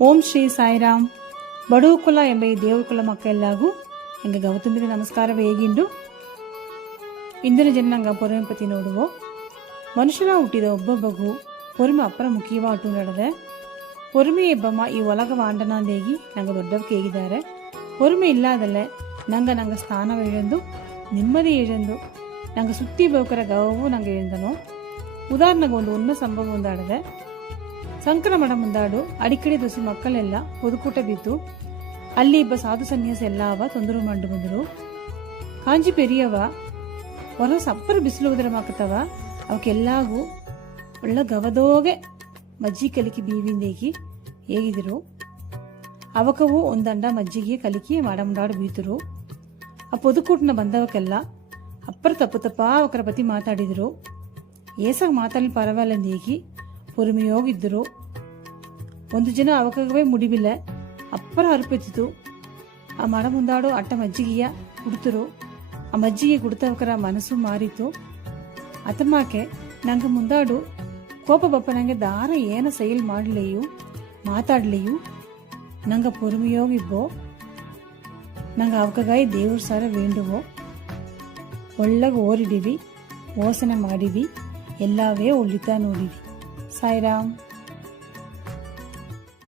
ಓಂ ಶ್ರೀ ಸಾಯಿರಾಮ್. ಬಡವು ಕುಲ ಎಂಬ ಈ ದೇವ್ರ ಕುಲ ಮಕ್ಕಳೆಲ್ಲಾಗೂ ಎಂಗೆ ಗೌತಮಿದ ನಮಸ್ಕಾರವೇ ಹೇಗಿಂಡು. ಇಂದಿನ ಜನ ನಂಗೆ ಪೊರೆಂಪತಿ ನೋಡುವೋ ಮನುಷ್ಯನ ಹುಟ್ಟಿದ ಒಬ್ಬೊಬ್ಬಗೂ பொறுமை அப்புறம் முக்கியமாட்டும் நடந்த பொறுமை எப்பமா ಈ ಒಲಗ ವಾಂಡನಾಂದೇಗಿ ನಂಗೆ ದೊಡ್ಡವಕ್ಕೆ ಹೇಗಿದ್ದಾರೆ. பொறுமை ಇಲ್ಲಾದಲ್ಲ ನಂಗೆ ಸ್ಥಾನ ಇழந்து ನಿಮ್ಮದಿ ಇழந்து ನಂಗೆ ಸುತ್ತಿ ಬೋಕರ ಗೌರವೂ ನಂಗೆ ಇழந்தನೋ. ಉದಾಹರಣೆಗೆ ಒಂದು ಒನ್ನ ಸಂಭವ ಮುಂದಾಡದೆ ಸಂಕ್ರಮಣ ಮುಂದಾಡು ಅಡಿಕಡೆ ದೋಸಿ ಮಕ್ಕಳೆಲ್ಲ ಪೊದುಕೂಟ ಬಿದ್ದು ಅಲ್ಲಿ ಇಬ್ಬ ಸಾಧು ಸನ್ಯಾಸ ಎಲ್ಲವ ತೊಂದರೆ ಮಾಡಿ ಬಂದರು. ಕಾಂಜಿ ಪೆರಿಯವ ಹೊರ ಸಪ್ಪರ ಬಿಸಿಲು ಉದರ ಮಾಕತವ ಅವಕ್ಕೆಲ್ಲಾಗೂ ಒಳ್ಳೆ ಗವದೋಗೆ ಮಜ್ಜಿ ಕಲಿಕೆ ಬೀವಿಂದೇಗಿ ಹೇಗಿದ್ರು. ಅವಕವು ಒಂದಂಡ ಮಜ್ಜಿಗೆ ಕಲಿಕೆ ಮಾಡಮುಂಡಾಡು ಬೀತರು. ಆ ಪೊದುಕೂಟನ ಬಂದವಕ್ಕೆಲ್ಲ ಅಪ್ಪರ ತಪ್ಪು ಅವಕರ ಪತಿ ಮಾತಾಡಿದ್ರು. ಏಸಾಗ ಮಾತಾಡಲಿ ಪರವಾಗಿಲ್ಲಂದೇಗಿ பொறுமையோಗಿದ್ದರು. ಒಂದು ಜನ ಅವಕಾಗವೇ ಮುಡಿಬಿಲ್ಲ ಅಪ್ಪರ ಹರುಪೆತ್ತಿತು. ಆ ಮಡ ಮುಂದಾಡು ಅಟ್ಟ ಮಜ್ಜಿಗೆಯ ಕುಡ್ತರು. ಆ ಮಜ್ಜಿಗೆ ಕುಡ್ತವಕರ ಮನಸ್ಸು ಮಾರಿತು. ಅತಮಾಕೆ ನಂಗೆ ಮುಂದಾಡು ಕೋಪ ಬಪ್ಪ ನಂಗೆ ದಾರ ಏನ ಸೈಲ್ ಮಾಡಲೆಯು ಮಾತಾಡ್ಲೆಯು ನಂಗೆ பொறுமையோಗಿಬ್ಬೋ. ನಂಗೆ ಅವಕಾಗಾಯಿ ದೇವ್ರ ಸಾರ ವೇಂಡುವೋ. ಒಳ್ಳಗ ಓರಿಡಿವಿ ಓಸನೆ ಮಾಡಿವಿ ಎಲ್ಲವೇ ಒಳ್ಳಿತಾ ನೋಡಿವಿ. ಸಾಯಿರಾಮ್.